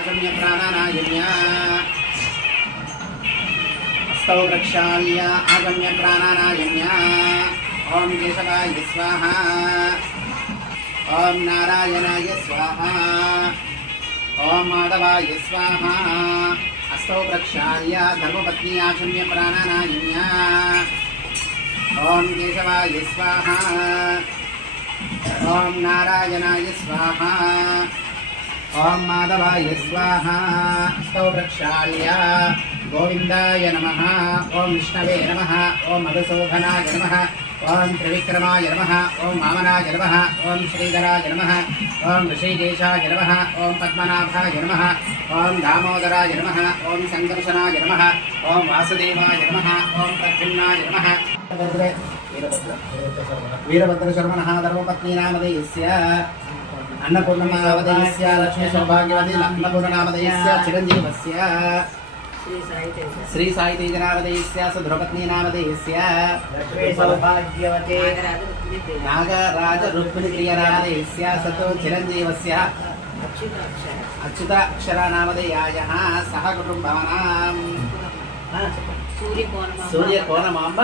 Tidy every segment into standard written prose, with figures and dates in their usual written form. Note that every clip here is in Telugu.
आगम्य प्राणानायम्य हस्तौ प्रक्षाल्य आगम्य प्राणानायम्य ओम केशवाय स्वाहा ओम नारायणाय स्वाहा ओम माधवाय स्वाहा हस्तौ प्रक्षाल्य धर्मपत्नी आगम्य प्राणानायम्य ओम केशवाय स्वाहा ओम नारायणाय स्वाहा ओम माधवाय स्वाहा हस्तौ प्रक्षाल्य गोविंदाय नमः ओम विष्णवे नमः ओम मधुसूदनाय नमः ओम त्रिविक्रमाय नमः ओम वामनाय नमः ओम श्रीधराय नमः ओम ऋषिकेशाय नमः ओम पद्मनाभाय नमः ओम दामोदराय नमः ओम संकर्षणाय नमः ओम वासुदेवाय नमः ओम प्रद्युम्नाय नमः वीरभद्रशर्मणः धर्मपत्नीनामधेयस्य अन्नपूर्णनामधेयस्य लक्ष्मी सौभाग्यवती अन्नपूर्णनामधेयस्य चिरञ्जीवस्य श्री साई तेजनामधेयस्य सुध्रुपत्नीनामधेयस्य लक्ष्मी सौभाग्यवती नागराज रुक्मिणीप्रियनामधेयस्य सतो चिरञ्जीवस्य अच्युताक्षरानामधेयायः सह कुटुम्बानाम् सूर्यकोनमांब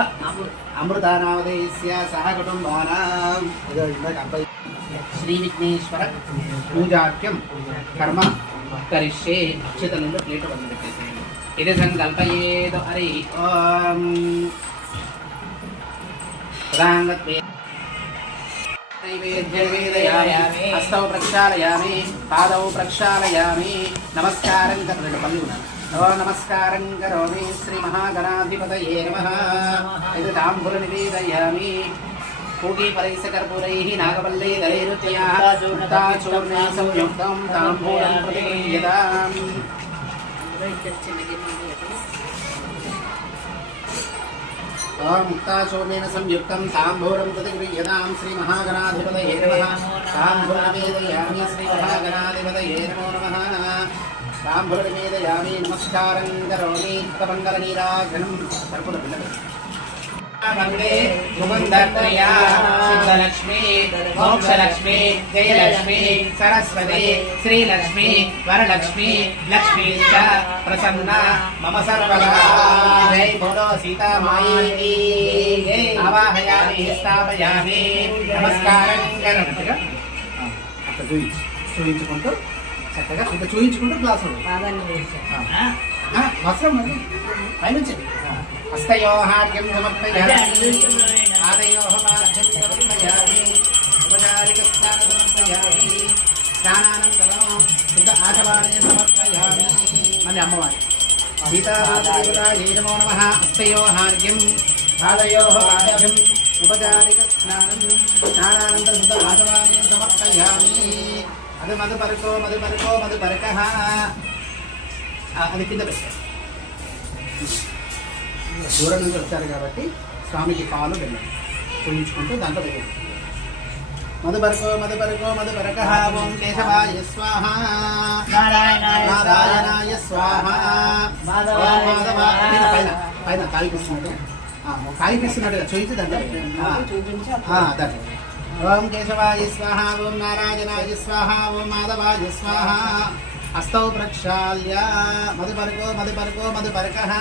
अमृतानामधेयस्य सह कुटुम्बानाम् श्री विघ्नेश्वर पूजाख्यं कर्म करिष्ये अक्षतलिंग प्लेट बंदिट्टे इति संकल्पयेत् हरि ओम रांगत्वे नैवेद्यवेदयामि हस्तौ प्रक्षालयामि पादौ प्रक्षालयामि नमस्कारं करोमि नमस्कारं करोमि श्री महागणाधिपतये नमः इति ताम्बूलं निवेदयामि पूगी परैसकर्पूरैः नागवल्लीदलैरुच्यैः चूर्णे संयुक्तं ताम्बूलं प्रतिगृह्यताम् ओम मुक्ताचूर्णेन संयुक्तं ताम्बूलं प्रतिगृह्यतां श्री महागणाधिपतये नमः ताम्बूलं निवेदयामि श्री महागणाधिपतये नमो नमः ताम्बूलं निवेदयामि नमस्कारं करोमि तपङ्गलनीराजनं सर्वपिण्डम् वंदे मुकुन्दप्रिया शुद्धलक्ष्मी मोक्षलक्ष्मी जयलक्ष्मी सरस्वती श्रीलक्ष्मी वरलक्ष्मी लक्ष्मी च प्रसन्ना मम सर्वदा जय बोलो सीता माई की जय आवाहयामि स्थापयामि नमस्कारं करोमि చూయించుకుంటూ చక్కగా ఇంత చూయించుకుంటూ గ్లాస్ వస్త్రం మరి పైనుంచి हस्तयोहार्घ्यं समर्पयामि पादयोः पाद्यं समर्पयामि उपचारिकस्नानं समर्पयामि स्नानानन्तरं शुद्ध आचवार्यं समर्पयामि मल्लि अम्मवारि सीतादेवतायै नमो नमः हस्तयोहार्घ्यं पादयोः पाद्यं उपचारिकस्नानं स्नानानन्तरं शुद्ध आचवार्यं समर्पयामि मधुपरको मधुपरकः అది కింద పెట్టారు దూరం నుంచి వచ్చారు కాబట్టి స్వామికి పాలు వెళ్ళారు చూయించుకుంటూ దాంట్లో పెట్టారు మధుపరక ఓం కేశవాయ స్వాహ నారాయణాయ స్వాహ పైన పైన కాయిపిస్తున్నట్టుగా చూయించి దాంట్లో ఓం కేశవాయ స్వాహ ఓం నారాయణాయ స్వాహ ఓం మాధవాయ స్వాహ हस्तौ प्रक्षाल्य मधुपरकः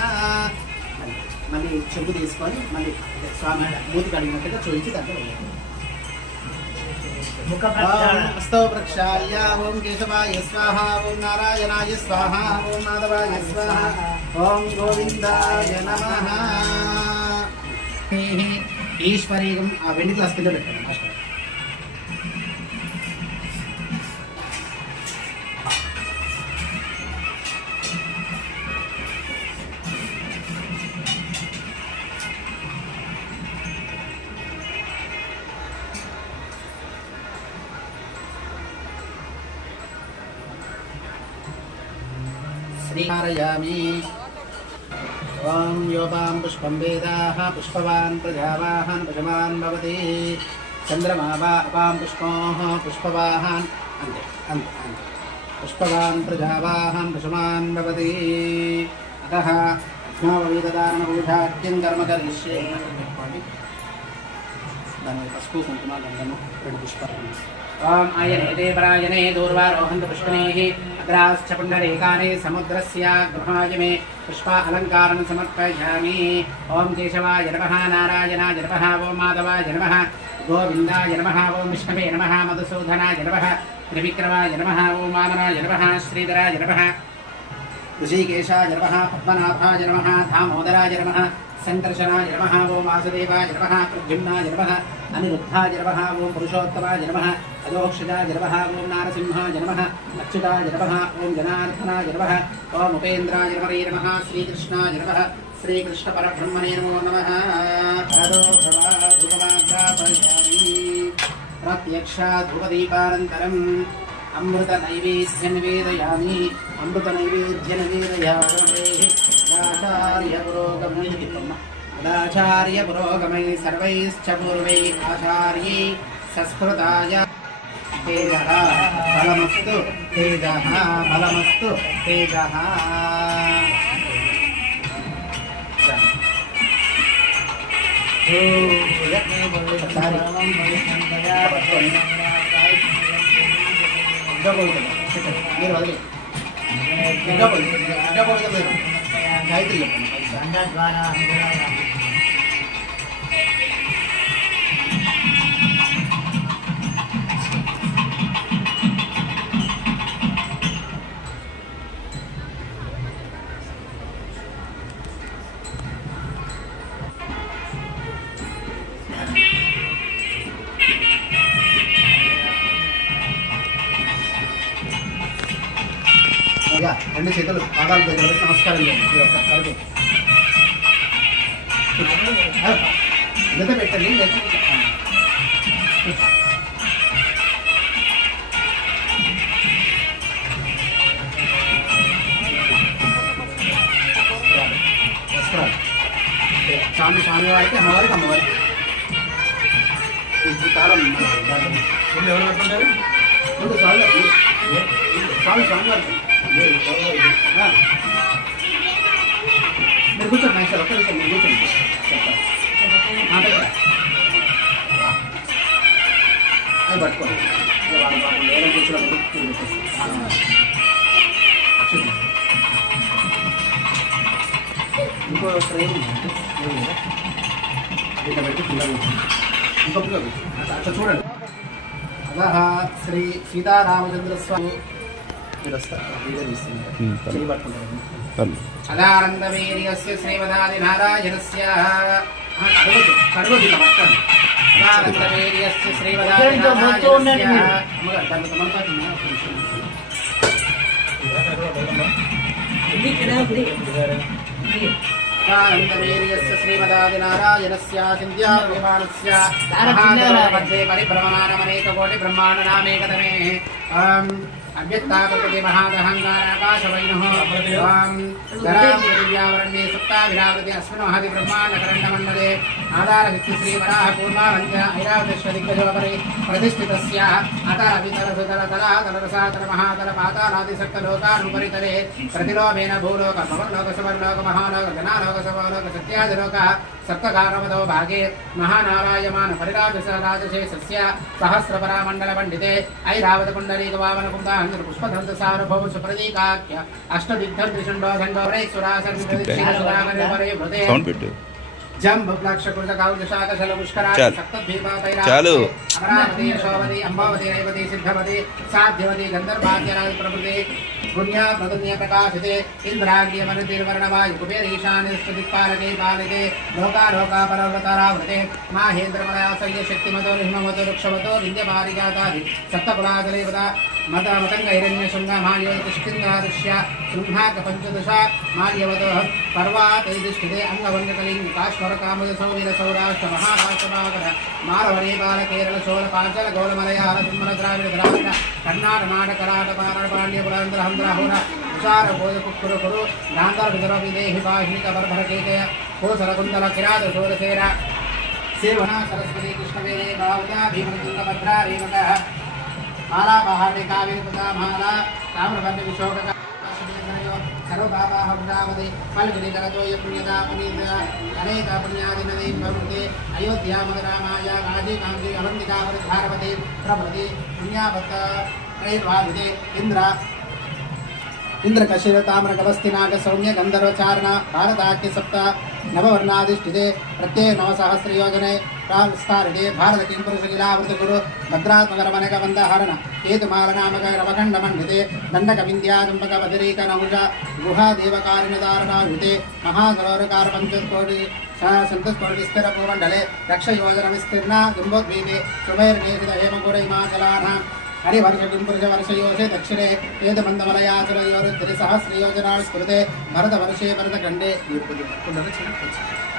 మళ్ళీ చెంబు తీసుకొని మళ్ళీ స్వామి మూతి కడిగినట్టుగా చూయించి దాంట్లో हस्तौ प्रक्षाल्य ओम केशवाय स्वाहा ओम नारायणाय स्वाहा ओम माधवाय स्वाहा ओम गोविंदाय नमः ఈశ్వరీయం ఆ వెండి గ్లాస్ కింద పెట్టండి మాస్టర్. శ్రీకారయామి. ఓం యోపాం పుష్పం వేదాః పుష్పవాన్ ప్రజావాహన్ పశుమాన్ భవతి. చంద్రమా వా అపాం పుష్పోః పుష్పవాహన్. అంతే అంతే అంతే. పుష్పవాన్ ప్రజావాహన్ పశుమాన్ భవతి. అతః అగ్నోపవీతదారణపూజాఖ్యం కర్మ కరిష్యే. దాని పసుపు కుంకుమ గంధము 2 పుష్పాలు. ఓం అయనే దేవరాయనే దూర్వారోహంతు పుష్పణేః అగ్రాశ్చ పుండరీకాని సముద్రస్య గృహాయ మే పుష్ప అలంకారం సమర్పయామి. ఓం కేశవాయ నమః నారాయణాయ నమః ఓం మాధవాయ నమః గోవిందాయ నమః ఓం విష్ణవే నమః మధుసూదనాయ నమః త్రివిక్రమాయ నమః ఓం వామనాయ నమః శ్రీధరాయ నమః ఋషికేశాయ నమః పద్మనాభాయ నమః దామోదరాయ నమః సంకర్షణాయ నమః ఓం వాసుదేవాయ నమః ప్రద్యుమ్నాయ నమః అనిరుద్ధాయ నమః ఓం పురుషోత్తమాయ నమః అదోక్షజాయ నమః ఓం నారసింహాయ నమః అచ్యుతాయ నమః ఓం జనార్దనాయ నమః ఓం ఉపేంద్రాయ నమః శ్రీకృష్ణాయ నమః శ్రీకృష్ణ పరబ్రహ్మణే నమో నమః. ప్రత్యక్ష ధూపదీపానంతరం అమృత నైవేద్య నివేదయామి. అమృత నైవేద్య నివేదయామి. ఆచార్య పురోగమై సర్వైశ్చ పూర్వై ఆచార్యై సంస్కృతాయ తేజః బలమస్తు తేజః బలమస్తు తేజః. మీరు వదిలే గాయత్రి చెప్పండి. రెండు చేతులు పాదాలు దగ్గర పెట్టి నమస్కారం చేయండి. మీరు ఒక్క కలుపు ఎంత పెట్టండి. వస్త్రాలు స్వామి స్వామి వారికి అమ్మవారికి అమ్మవారికి తాళం ముందు ఎవరు పడుతుంటారు? ముందు స్వామి వారికి స్వామి స్వామి వారికి మీరు కూర్చోండి. నాకు సార్ ఒక్క నిమిషం మీరు కూర్చోండి. అది పట్టుకోండి. వాళ్ళు పాపం వేరే కూర్చున్నప్పుడు ఇంకో ట్రైన్ ఇట్లా పెట్టి కింద ఇంకొక అట్లా చూడండి. అలా శ్రీ సీతారామచంద్ర స్వామి అదానందవీర్యస్య శ్రీమదాది నారాయణస్య కడగొద్దు పట్టండి. అదానందవీర్యస్య శ్రీమదాది నారాయణస్య అనంతవీర్యస్య శ్రీమదాది నారాయణస్య చింద్యాభిమానస్య मध्ये పరిభ్రమమానమనేకకోటి బ్రహ్మాండ నామేకతమే. అవ్యక్తాకృతి మహాదహంగారాకాశవైనః ధరావరణ్యే సప్తాభిరావృతి అస్మిన్ మహతి బ్రహ్మాండకరండమండలే ఆధారవిత్తి శ్రీవరాహ పూర్వాలంచ ఐరావతేశ్వరిగ్గజోపరి ప్రతిష్ఠితస్య అతర వితర సుతర తలాతల రసాతల మహాతల పాతాళాదిసప్తలోకానుపరితలే ప్రతిలోమేన భూలోక భవలోక సువర్లోక మహాలోక జనాలోక సవలోక సత్యాదిలోక సప్తకారమదో భాగే మహానారాయమాన పరిరాజసరాజశేషస్య సహస్రపరామండల పండితే ఐరావత కుండలీక వామన కుందా పుష్పదంత సార్వభౌమ సుప్రదీకాఖ్య అష్టదిగ్ధం త్రిషండో దండోరై సురాసన్ जंब प्लक्ष कुर्ज काउज शाक शल पुष्करादि सप्तद्वीपा तैरावती चालू अमरावती यशोवती अंबावती रैवती सिद्धवती साध्यवती गंधर्वाद्यनादि प्रभृति पुण्य प्रदुन्य प्रकाशिते इंद्राग्नि मरुतिर्वर्णवायु कुबेर ईशान्यस्तदिक्पालके पालिके लोका पर्वतारावृते माहेन्द्रमलया सय्य शक्तिमतो हिमवतो वृक्षवतो विद्यपारिजातादि सप्तकुलादलेवता मत मतंग हिरण्य शृंग माल्यवत पुष्किंदादृश्य शृंगाक पंचदश माल्यवतो पर्वात दिष्टिते अंगवन्यकलिंग काश्वर कामद सौवीर सौराष्ट्र महाराष्ट्रभागर मारवणी बाल केरल चोल पांचल गौड़ मलयाल तुम्मल द्राविड द्राविड कर्नाटक नाटक कराट पारण पांड्य पुरांध्र हंद्राहुर विचार बोध कुक्कुर कुरु गांधार विदर विदेहि बाहि कबरभर केकय कोसर कुंडल किरात शूरसेन सेवना सरस्वती कृष्णवेणे बाहुदा भीमतुंग भद्रा रेवकः माला बहारे कावेरी पदा माला ताम्रभद्र विशोक सर्वभावाः प्रजापति फलगिरि जगतोय पुण्यदा पुनीत अनेक पुण्यादिनदी प्रवृत्ते अयोध्या मदरामाय राजी कांति अवंतिका धारवती प्रभृति पुण्यावत त्रैर्वादिते इंद्र कशिर ताम्र गवस्ति नाग सौम्य गंधर्व चारण भारताख्य सप्त नववर्णाधिष्ठिते प्रत्यय नवसहस्र योजने प्रास्तारिते भारत किंपुरुष लीलावृत गुरु भद्रात्मकर मनक बंधहरण केतुमाल नामक रवखंड मंडिते दंडक विंध्या चंपक बदरीक नमुष गुहा देवकारिण धारणायुते महासरोरकार पंचकोटि संतकोटि विस्तर भूमंडले रक्ष योजना विस्तीर्ण दुंबोद्वीपे सुमैर्नेषित हेमगुण हिमाचलानां हरिवर्ष किंपुरुष वर्षयोषे दक्षिणे वेदमन्दमलयाचलयोरुद्रिसहस्रयोजना स्मृते भरतवर्षे भरतखण्डे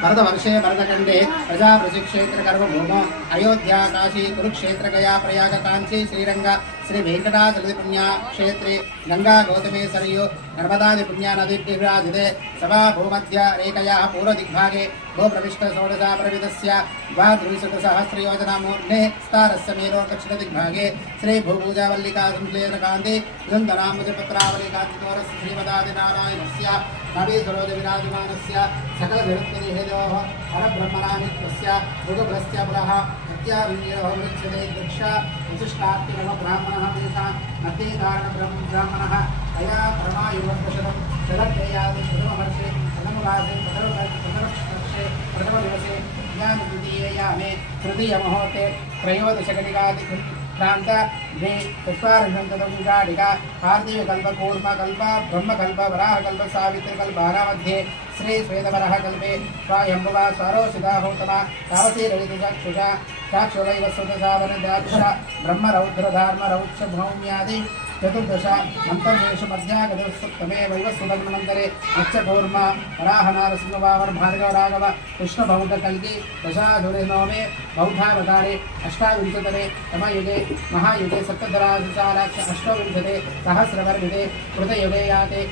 भरतखण्डे प्रजाप्रतिक्षेत्र कर्मभूमो अयोध्या काशी कुरुक्षेत्र गया प्रयाग कांची श्रीरंग श्री वेंकटाचलति पुण्या क्षेत्रे गंगा गौतमे सरयू नर्मदादि पुण्या नदीभिर्विराजिते सभा भूमध्य रेखया पूर्वदिग्भागे भूप्रविष्ट षोडशा प्रवितस्य द्वादशसहस्रयोजना मूर्धे स्तारस्य मेरो दक्षिणदिग्भागे श्री भूभूजावल्लिका संश्लेषकान्ति वृन्दनामजपत्रावली कान्तितोरस्य श्रीमदादिनारायणस्य कविसरोज विराजमानस्य सकलविरुक्तिनिहेतोः परब्रह्मणामित्वस्य भृगुभ्रस्य पुरः सत्याविन्योः वृक्षते दृक्ष विशिष्टात्मनः ब्राह्मणः तेषां मध्ये कारणब्रह्मणः तया परमायुवर्षशतं शरद्देयादि प्रथमवर्षे प्रथमवासे प्रथमवर्षे प्रथमदिवसे द्वितीययामे तृतीयमुहूर्ते त्रयोदशकटिकादि प्रांत द्वे पुष्पारण्यंतदुगाडिका पार्थिवकल्प कूर्मकल्प ब्रह्मकल्प वराहकल्प सावित्रिकल्पानामध्ये श्री श्वेतवराहकल्पे स्वायंभुवा स्वारोषिता होतमा तावती रविचक्षुषा साक्षुरैव सुतसावनदाक्षुषा ब्रह्मरौद्रधार्मरौच्च भौम्यादि चतुर्दश मंतव्येषु मध्यागतस्तमे वैवस्वतन्मन्तरे अक्षकूर्म वराहनारसिंहवामन भार्गव राघव कृष्णबौद्धकल्की दशाधुरेनोमे बौद्धावतारे अष्टाविंशतमे तमयुगे महायुगे सप्तधराशालाक्ष अष्टविंशते सहस्रवर्षिते कृतयुगे याते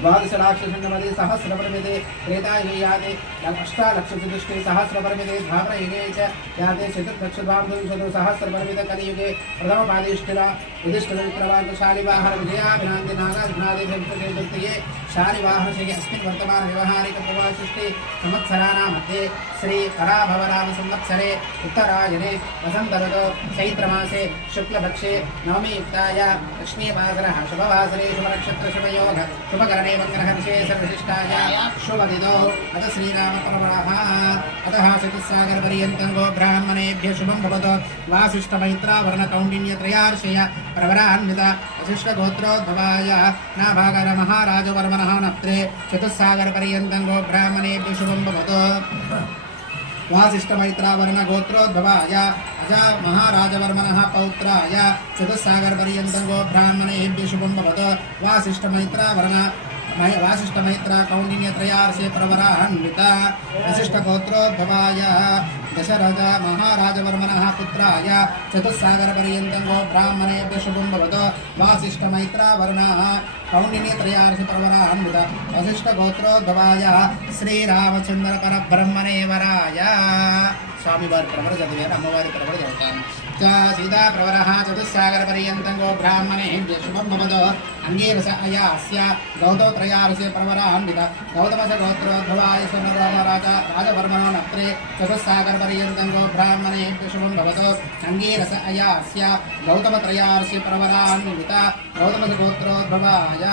द्वादशलाक्षषण्णवति सहस्रवर्षिते त्रेतायुगे याते अष्टालक्षचतुष्टि सहस्रवर्षिते धामरयुगे च याते चतुर्दशद्वादशविंशति सहस्रवर्षिते कलियुगे प्रथमपादिष्ठिरा युधिष्ठिरविक्रमाङ्क शालिवाहन विजयाभिनान्ति नागाधिनादिभ्यन्तये शालिवाहनशये अस्मिन् वर्तमान व्यवहारिक प्रवासृष्टि संवत्सराणां मध्ये श्री पराभवनाम संवत्सरे उत्तरायणे वसन्तऋतौ चैत्रमासे शुक्लपक्षे नवमी युक्ताय लक्ष्मीवासरः शुभवासरे शुभनक्षत्र शुभयोग शुभकरणे मङ्गलः विशेषविशिष्टाय शुभदिदौ अथ श्रीरामपरमः अतः चतुस्सागरपर्यन्तं गो ब्राह्मणेभ्यः शुभं भवतु वासिष्ठमैत्रावरणकौण्डिन्यत्रयार्षय प्रवरान्वित वसिष्ठगोत्रोद्भवाय नाभागर महाराजवर्मणः नप्त्रे चतुस्सागरपर्यन्तं गो ब्राह्मणेभ्यः शुभं भवतु वासिष्ठमैत्रावर्ण गोत्रोद्भवाय अजा महाराजवर्मणः पौत्राय चतुस्सागरपर्यन्तं गो ब्राह्मणेभ्यः शुभं भवतु वासिष्ठमैत्रा कौण्डिन्यत्रयार्षे प्रवरान्वित वसिष्ठगोत्रोद्भवाय दशरथ महाराजवर्मणः पुत्राय चतुस्सागरपर्यन्तं गो ब्राह्मणेभ्यः शुभं भवतु वासिष्ठमैत्रावर्णः कौण्डिन्यत्रयार्षे प्रवरान्वित वसिष्ठगोत्रोद्भवाय श्रीरामचन्द्र परब्रह्मणे वराय स्वामी वाరి ప్రవర చదివారు అమ్మవారి ప్రవర చదువుతాను सीता प्रवरः चतुस्सागरपर्यन्तं गो ब्राह्मणेभ्यः शुभं भवतु अंगीरस अयास्य गौतमत्रयास्य प्रवरान्वित गौतमस गोत्रोद्भवाय सुनराजा राजवर्मणो नत्रे चतुस्सागरपर्यन्तं गो ब्राह्मणेभ्यः शुभं भवतु अंगीरस अयास्य गौतमत्रयास्य प्रवरान्वित गौतमस गोत्रोद्भवाय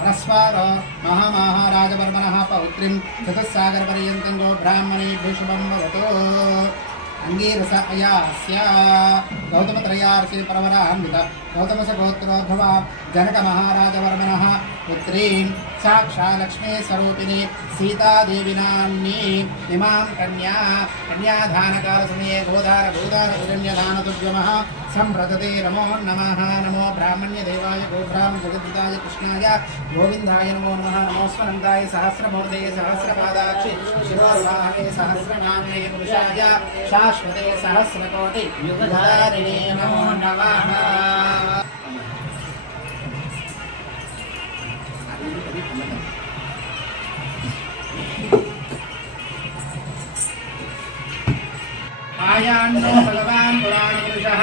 परस्पर महाराजवर्मणः पौत्रीं चतुस्सागरपर्यन्तं गो ब्राह्मणेभ्यः शुभं भवतु अंगीरस अयास्य गौतमत्रयास्य प्रवरान्वित गौतमस गोत्रोद्भवा जनक महाराजवर्मणः पुत्रीं साक्षात् लक्ष्मी स्वरूपिणी सीतादेवी नाम्नी इमां कन्यादानकालसमये गोदानभूदानपुरण्यदानतुभ्यमः सम्प्रदते नमो नमः नमो ब्राह्मण्यदेवाय गोब्राह्मणजगद्गुताय कृष्णाय गोविन्दाय नमो नमः नमो स्वनन्दाय सहस्रमूर्तये सहस्रपादाक्षि शिरोर्वाहने सहस्रनाम्ने पुरुषाय शाश्वते सहस्रकोटि युगधारिणे नमो नमः। आयान्नो भगवान् पुराणपुरुषः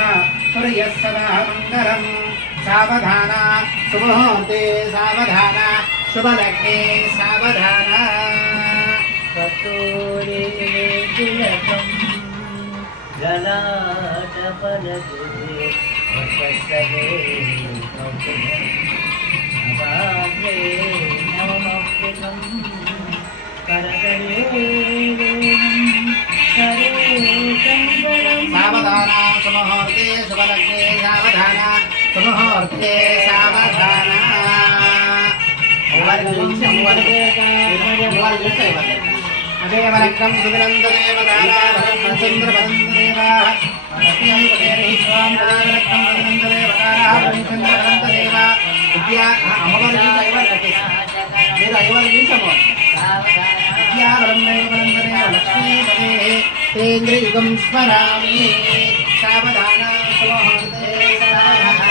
तुर्यः सदा मङ्गलम् सावधाना शुभमुहूर्ते सावधाना शुभलग्ने सावधाना कटोरे तिलकम् ललाटपलके वक्षस्थले अपाग्रे नवमप्रियम् करतले सावधाना शुभमुहूर्ते शुभलग्ने सावधाना शुभमुहूर्ते सावधाना अदेवरक्कं सुविनन्ददेव दारावरचन्द्रवरन्ददेवाः अनस्यैवदेवहित्वां तदेवरक्कं सुविनन्ददेवताराः वरचन्द्रवरन्ददेव विद्या మీరు ఐవర్గించము విద్యావరందేవ వరందదేవ లక్ష్మీపదే తేంద్రయుగం స్మరామి సావధాన శుభముహూర్తే సావధాన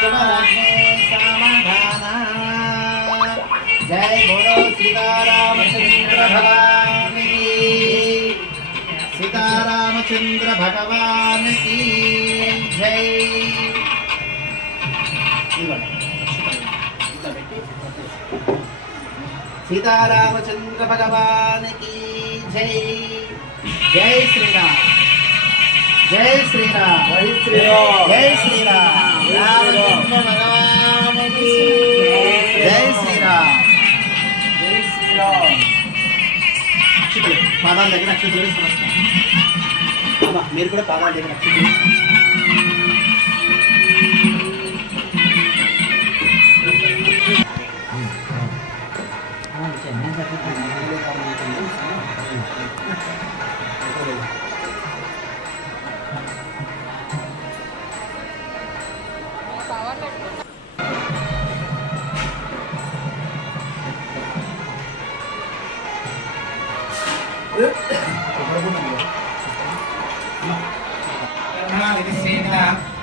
శుభలగ్నే సావధాన జై బోలో సీతారామచంద్ర భగవాన్ కీ సీతారామచంద్ర భగవాన్ కీ జై सीतारामचंद्र भगवान की जय। जय श्री राम जय श्री राम जय श्री राम जय श्री राम रामचंद्र भगवान की जय श्री राम जय श्री राम। पादाल దగ్గర అక్షింతలు సమస్తం మీరు కూడా పాదాల దగ్గర అక్షింతలు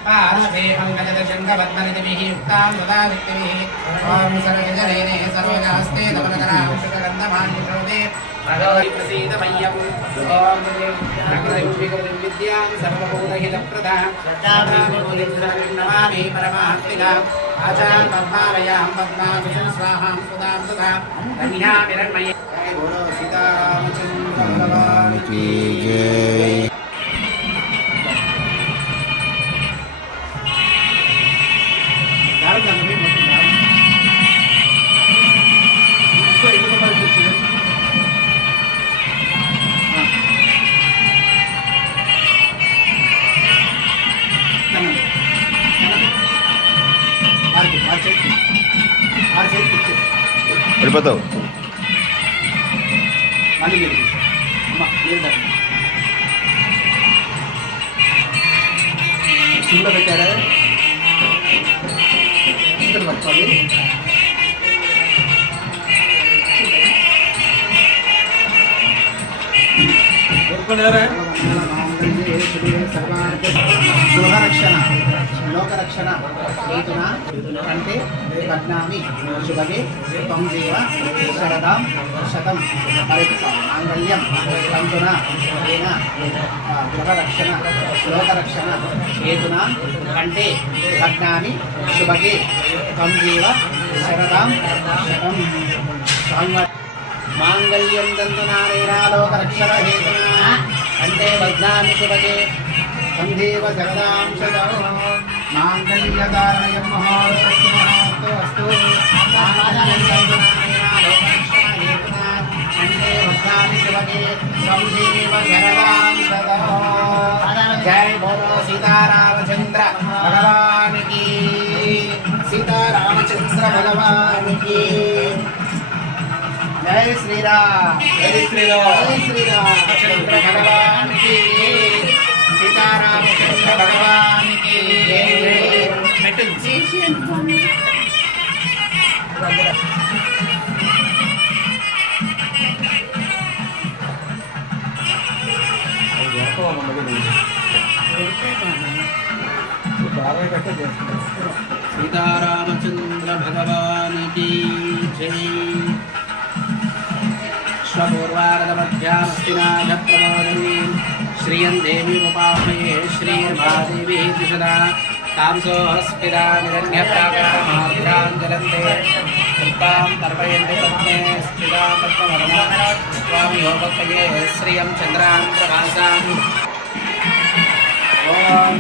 पार्श्वेपङ्कजदशङ्खपद्मनिधिभिः युक्तां तदा वित्तिभिः ॐ सरोजनेने सरोजास्ते तवनकरांशुकगन्धमान्यशोभे भगवति प्रसीद मह्यम् ॐ विद्यां सर्वभूतहितप्रदां नमामि परमात्मिकाम् आचार्य पद्मालयां पद्मासुषं स्वाहां सुधां सुधां कन्यामिरण्मये जय बोलो सीतारामचन्द्र भगवान की जय। పడిపోతావు మళ్ళీ మీరు సిమ్లో పెట్టారా పట్టుకోవాలి ఊరుకోలేరా మాంగళ్యే శివే సర్వార్థ గృహరక్షణ లోకరక్షణ హేతున అంటే పద్నామి శుభగే త్వం జీవ శరదాం శతం మాంగళ్యం తంతున ఏన గృహరక్షణ లోకరక్షణ హేతున అంటే పద్నామి శుభగే త్వం జీవ శరదాం శతం మాంగళ్యం తంతునాలోకరక్షణ హేతున అంటే పద్నామి శుభగే సందేవ జగదాం శతం మాంగళ్యధారణయం మహోదస్సు మహోతో అస్తు మాంగళ్యం తంతునాలోకరక్షణ హేతున అంటే పద్నామి శుభగే సందేవ జగదాం శతం జై బోలో సీతారామచంద్ర భగవాన్ की सीतारामचंद्र भगवान की जय श्री राम जय श्री राम जय श्री रामचंद्र भगवान की सीतारामचंद्र भगवान की सीतारामचंद्र भगवान की जय स्वपूर्वारदमध्यामस्तिनाथप्रमोदनी श्रियं देवीमुपामये श्रीर्मादेवी दिशदा तांसोऽस्मिदा निरन्यप्राकामार्द्रां जलन्ते कृपां तर्पयन्ति पद्मे स्थिता पद्मवर्णा त्वां योगपये श्रियं चन्द्रां प्रभासाम् ॐ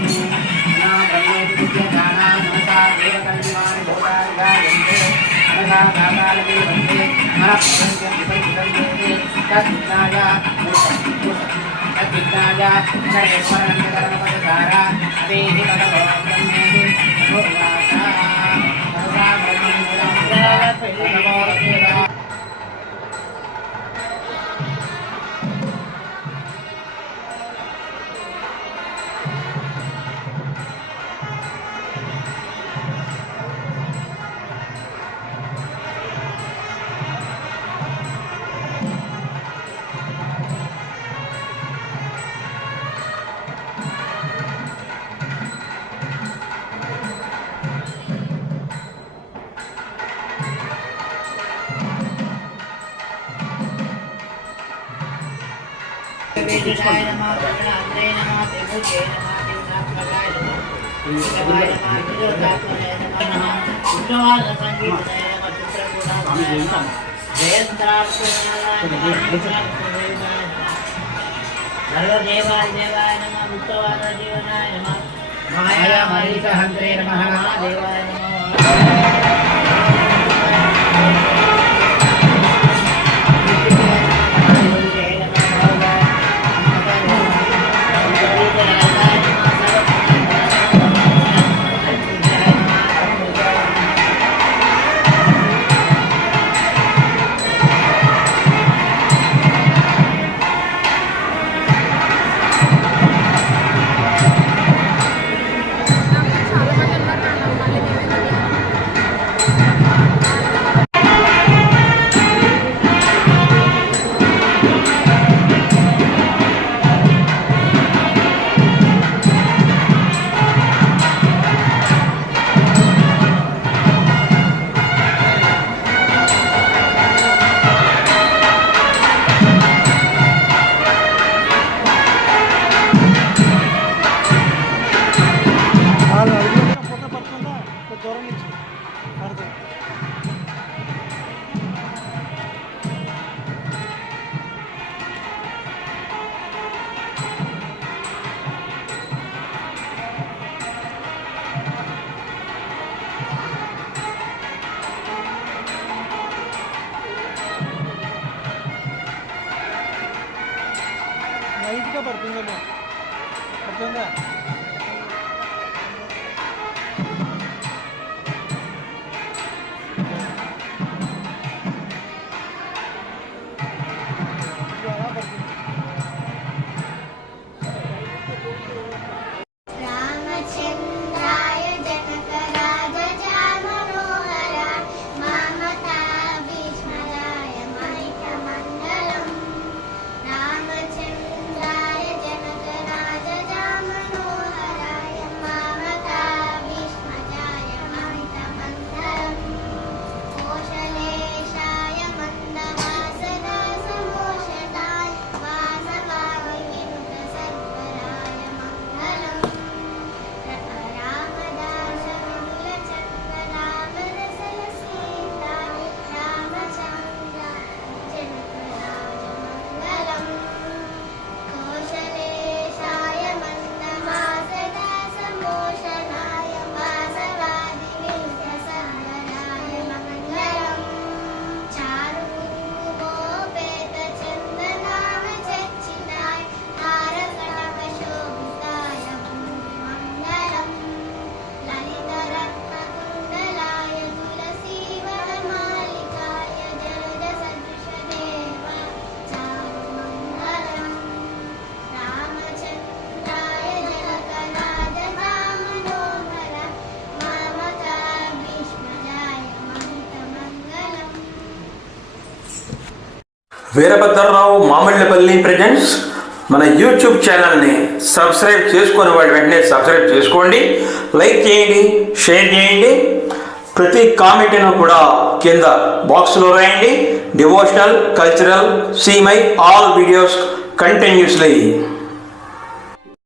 वेदिकाय नमः प्रणात्रे नमः त्रिभुजे नमः त्रिनाथकाय नमः शिवाय नमः त्रिलोकात्मने नमः शुक्रवारसंगीतने नमः चित्रकूटाय नमः जयन्ताक्षराय सर्वदेवाय देवाय नमः मुक्तवादजीवनाय नमः माया मरीचहन्त्रे नमः देवाय नमः లైట్గా పడుతుందమ్మా పడుతుందా వీరభద్రరావు మామిళ్ళపల్లి ప్రెజెంట్స్ మన యూట్యూబ్ ఛానల్ని సబ్స్క్రైబ్ చేసుకుని వాడి వెంటనే సబ్స్క్రైబ్ చేసుకోండి, లైక్ చేయండి, షేర్ చేయండి. ప్రతి కామెంట్ను కూడా కింద బాక్స్లో రాయండి. Devotional, cultural, see my all videos continuously.